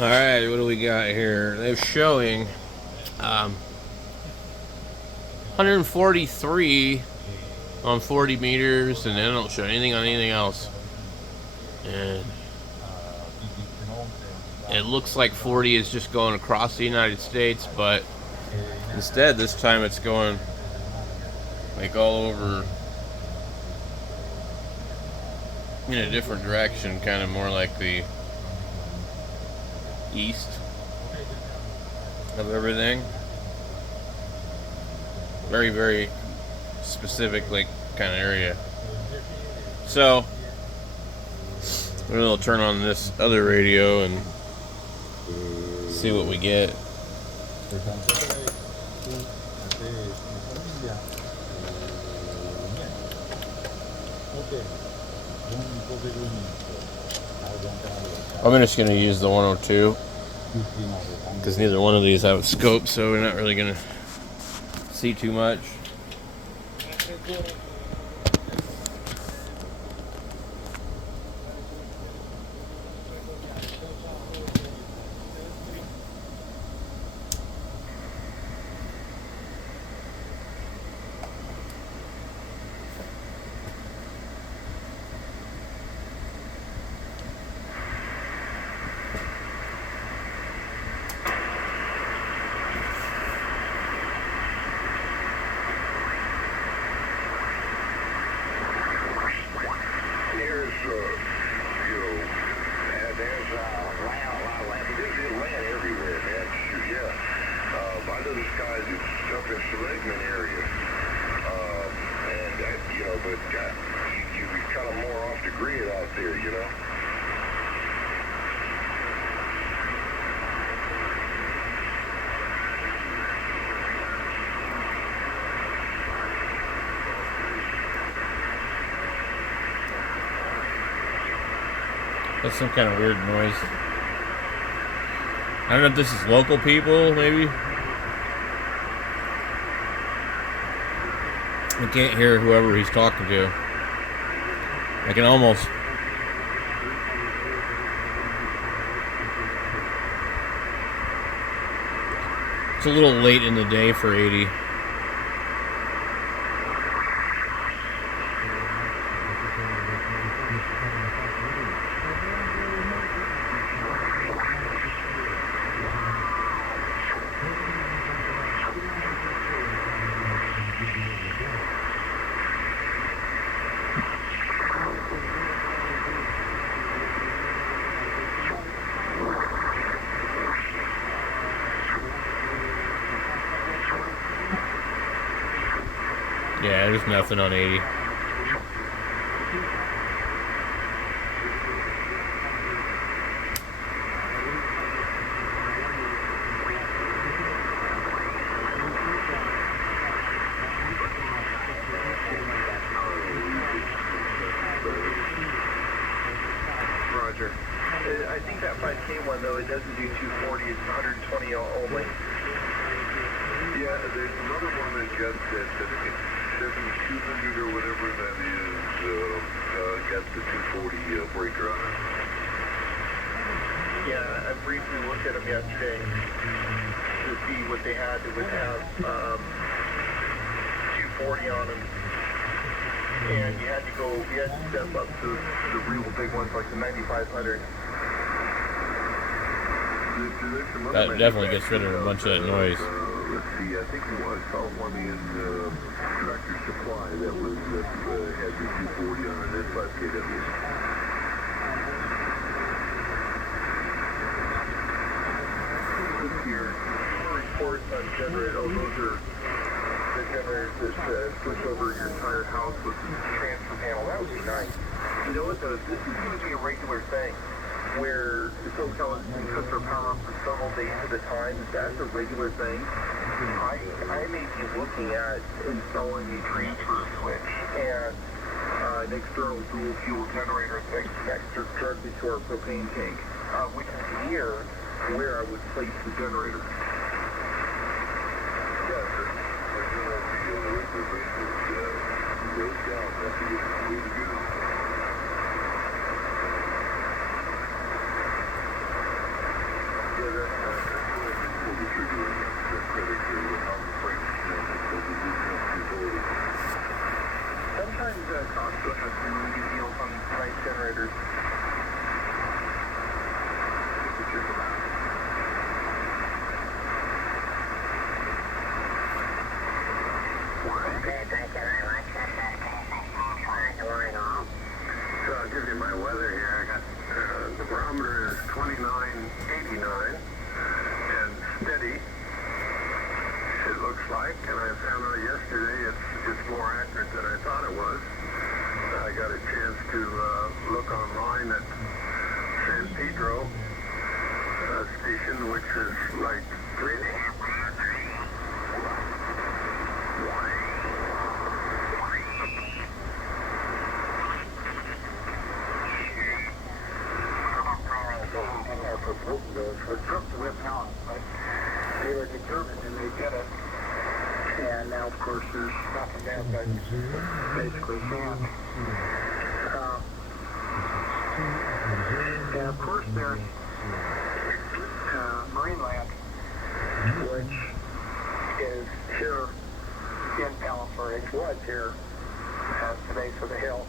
Alright, what do we got here? They're showing 143 on 40 meters, and they don't show anything on anything else. And it looks like 40 is just going across the United States, but instead this time it's going like all over in a different direction, kind of more like the east of everything. Very, very specific, like, kind of area. So we'll turn on this other radio and see what we get. I'm just going to use the 102 because neither one of these have a scope, so we're not really going to see too much. That's some kind of weird noise. I don't know if this is local people, maybe. I can't hear whoever he's talking to. I can almost... It's a little late in the day for 80. Yeah, there's nothing on 80. Roger. I think that 5K one, though, it doesn't do 240. It's 120 only. Yeah, there's another one that gets that 7200 or whatever that is, gets the 240 breaker on it. Yeah, I briefly looked at them yesterday to see what they had. It would have 240 on them. And you had to step up to the real big ones like the 9500. That definitely gets rid of a bunch of that noise. Let's see, I think I saw one in Tractor Supply that had the 240 on it, 5KW. Your reports on generator, those are the generators that switch over your entire house with the transfer panel. That would be nice. You know what, though? This is going to be a regular thing where the SoCal cuts their power up for several days at a time. That's a regular thing. I may be looking at installing a transfer switch and an external dual fuel generator that connects directly to our propane tank, which is near where I would place the generator. Yeah, sure. If you want to be on a regular basis, no doubt that's the way to go. 59 and steady, it looks like, and I found out yesterday it's more accurate than I thought it was. I got a chance to look online at San Pedro station, which is like 3. For Trump to whip out, but they were determined and they did it. And now, of course, there's nothing there but basically sand. And of course, there's Marineland, which is here in Palisades, was here at the base of the hill.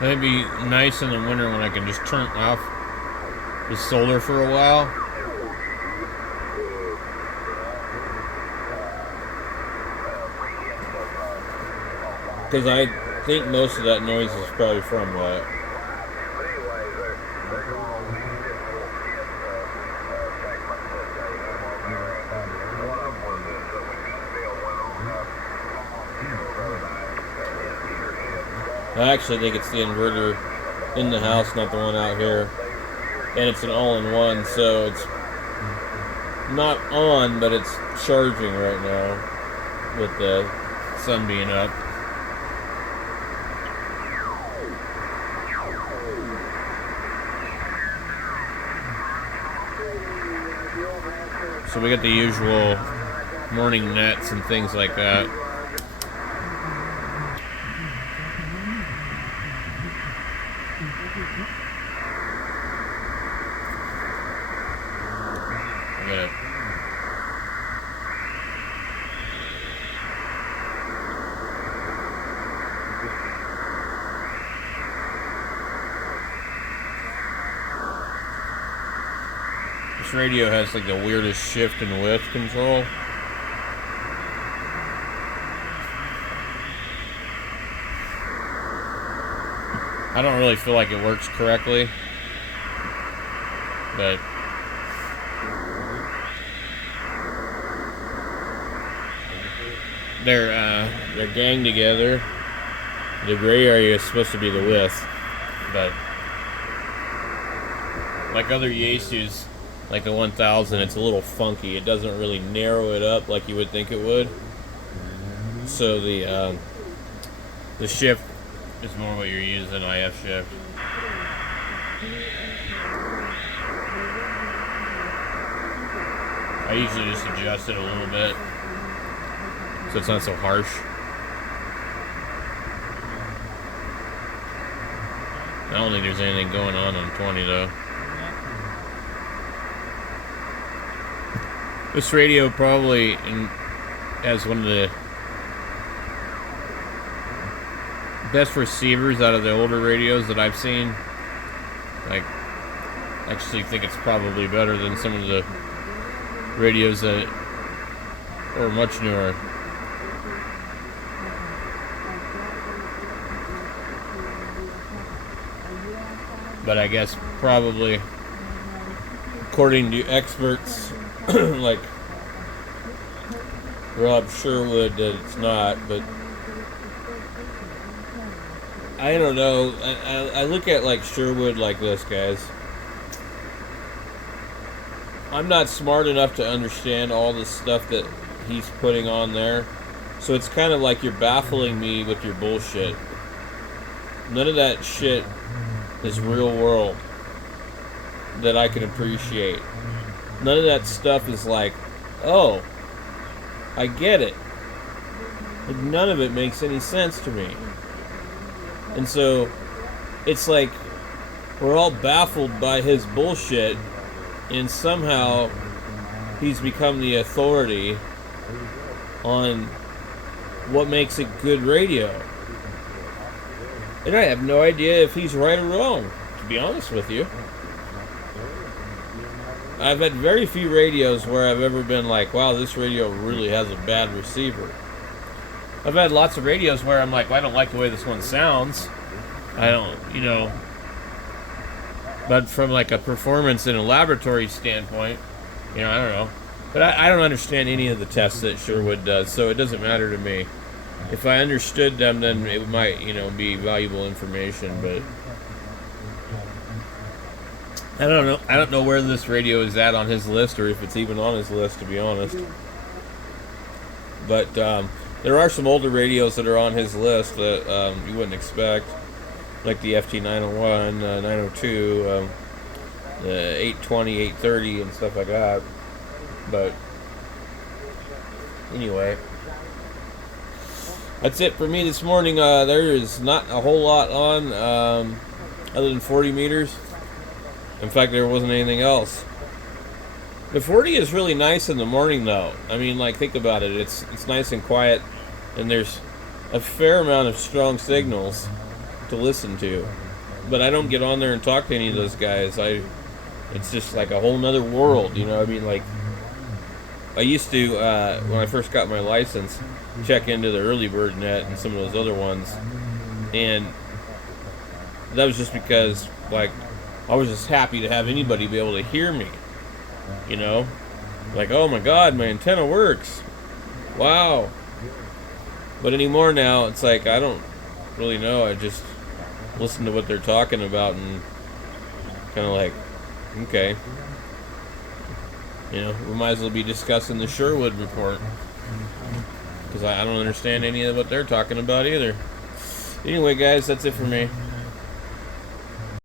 That'd be nice in the winter when I can just turn off the solar for a while. Because I think most of that noise is probably from what? I actually think it's the inverter in the house, not the one out here. And it's an all-in-one, so it's not on, but it's charging right now with the sun being up. So we got the usual morning nets and things like that. This radio has like the weirdest shift and width control. I don't really feel like it works correctly, but they're ganged together. The gray area is supposed to be the width, but like other Yaesus, like the 1000, it's a little funky. It doesn't really narrow it up like you would think it would. So the shift is more what you're using, IF shift. I usually just adjust it a little bit so it's not so harsh. I don't think there's anything going on 20 though. This radio probably has one of the best receivers out of the older radios that I've seen. I actually think it's probably better than some of the radios that are much newer. But I guess probably, according to experts like Rob Sherwood, that it's not, but I don't know. I look at like Sherwood like this, guys. I'm not smart enough to understand all the stuff that he's putting on there. So it's kind of like you're baffling me with your bullshit. None of that shit is real world that I can appreciate. None of that stuff is like, oh, I get it. Like, none of it makes any sense to me. And so it's like we're all baffled by his bullshit, and somehow he's become the authority on what makes it good radio. And I have no idea if he's right or wrong, to be honest with you. I've had very few radios where I've ever been like, wow, this radio really has a bad receiver. I've had lots of radios where I'm like, well, I don't like the way this one sounds. I don't, but from like a performance and a laboratory standpoint, I don't know. But I don't understand any of the tests that Sherwood does, so it doesn't matter to me. If I understood them, then it might, be valuable information, but I don't know. I don't know where this radio is at on his list, or if it's even on his list, to be honest. But there are some older radios that are on his list that you wouldn't expect, like the FT901, 902, the 820, 830, and stuff like that. But anyway, that's it for me this morning. There is not a whole lot on other than 40 meters. In fact, there wasn't anything else. The 40 is really nice in the morning, though. I mean, like, think about it. It's nice and quiet, and there's a fair amount of strong signals to listen to. But I don't get on there and talk to any of those guys. It's just like a whole nother world, I mean, like, I used to, when I first got my license, check into the Early Bird Net and some of those other ones. And that was just because, like, I was just happy to have anybody be able to hear me. Like, oh my God, my antenna works. Wow. But anymore now, it's like, I don't really know. I just listen to what they're talking about and kind of like, okay. We might as well be discussing the Sherwood report, because I don't understand any of what they're talking about either. Anyway, guys, that's it for me.